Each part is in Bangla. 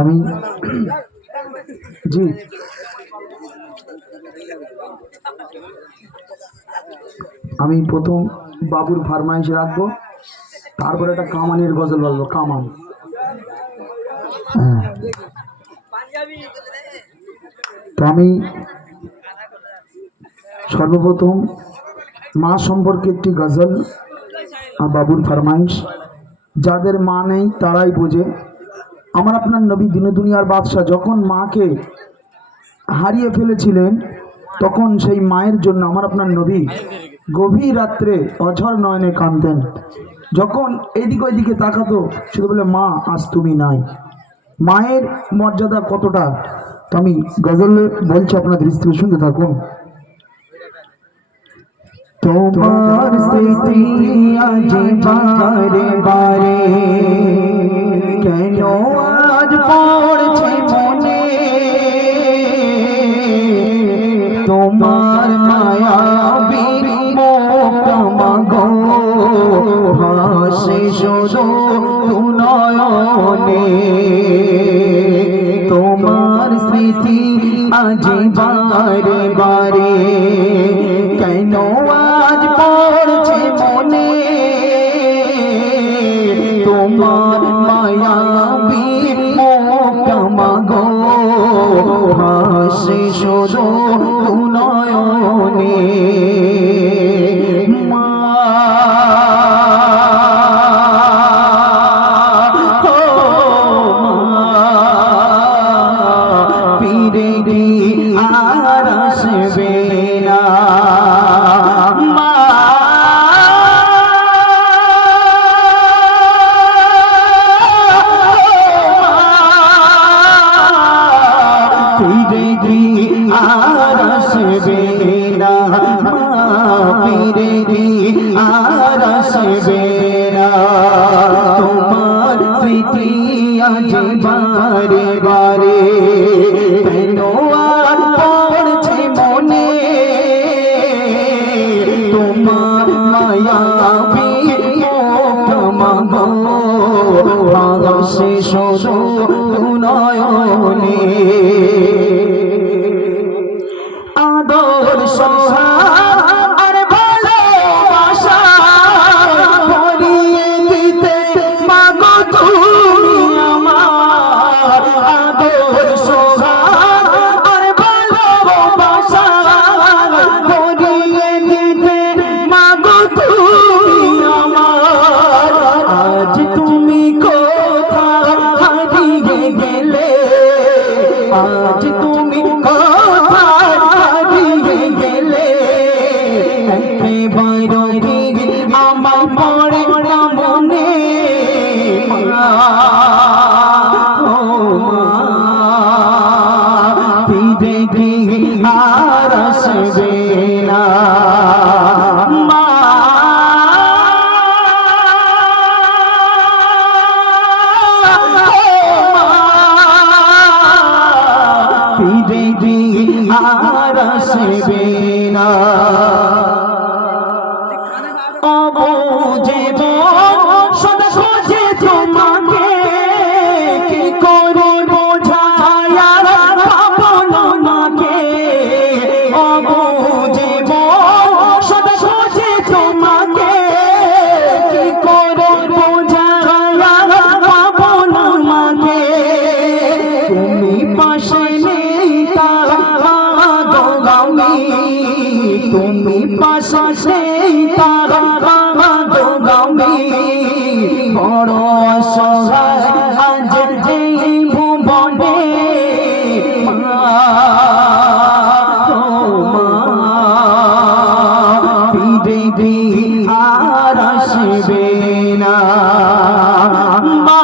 আমি জি আমি প্রথম বাবুর ফরমাইশ রাখবো, তারপরে একটা কামানের গজল বলবো। কামান, হ্যাঁ। তো আমি সর্বপ্রথম মা সম্পর্কে একটি গজল আর বাবুর ফরমাইশ। যাদের মা নেই তারাই বোঝে। আমার আপনার নবী দিনে দুনিয়ার বাদশাহ যখন মাকে হারিয়ে ফেলেছিলেন, তখন সেই মায়ের জন্য আমার আপনার নবী গভীর রাত্রে অঝর নয়নে কাঁদতেন। যখন এদিক ওইদিকে তাকাতো, শুধু বলে মা আজ তুমি নাই। মায়ের মর্যাদা কতটা, তো আমি গজলে বলছি, আপনাদের দৃষ্টি শুনতে থাকুন। তোমার স্মৃতি আজ বারে বারে কেন আজ পড়ছে মনে, তোমার মায়া বীর মুক্তমাগো ভাসে শুধু নয়নে। তোমার স্মৃতি আজ বারে বারে কেন আজ পড়ছে মনে, তোমার মায়া বীর মুক্তমাগো ভাসে শুধু নয়নে। তোমার স্মৃতি আজ বারে বারে কেন আর পড়ছে মনে, তোমার মায়া বীর মুক্তমাগো ভাসে শুধু নয়নে। আদর সহায় ভালোবাসা ভরিয়ে দিতে মাগো তুমি আমার। আদর সহায় ভালোবাসা ভরিয়ে দিতে মাগো তুমি আমার। আজ তুমি কোথায় হারিয়ে গেলে, আজ তুমি কোথায় হারিয়ে গেলে, একেবারে আমার পড়ে না মনে। ফিরে ফিরে আর আসবে না মা। ফিরে ফিরে আর আসবে না। অবুঝে সদা খোঁজে তোমাকে, কি করে বোঝায়া ভাবনা মাকে। অবুঝে সদা খোঁজে তোমাকে, কি করে বোঝায়া ভাবনা মাকে। তুমি পাশে নেই তার আমি, তুমি পাশে নেই তার আমি। বড় অসহায় আজ এই ভুবনে ফিরে ফিরে আর আসবে না মা।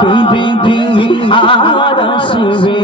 ফিরে ফিরে আর আসবে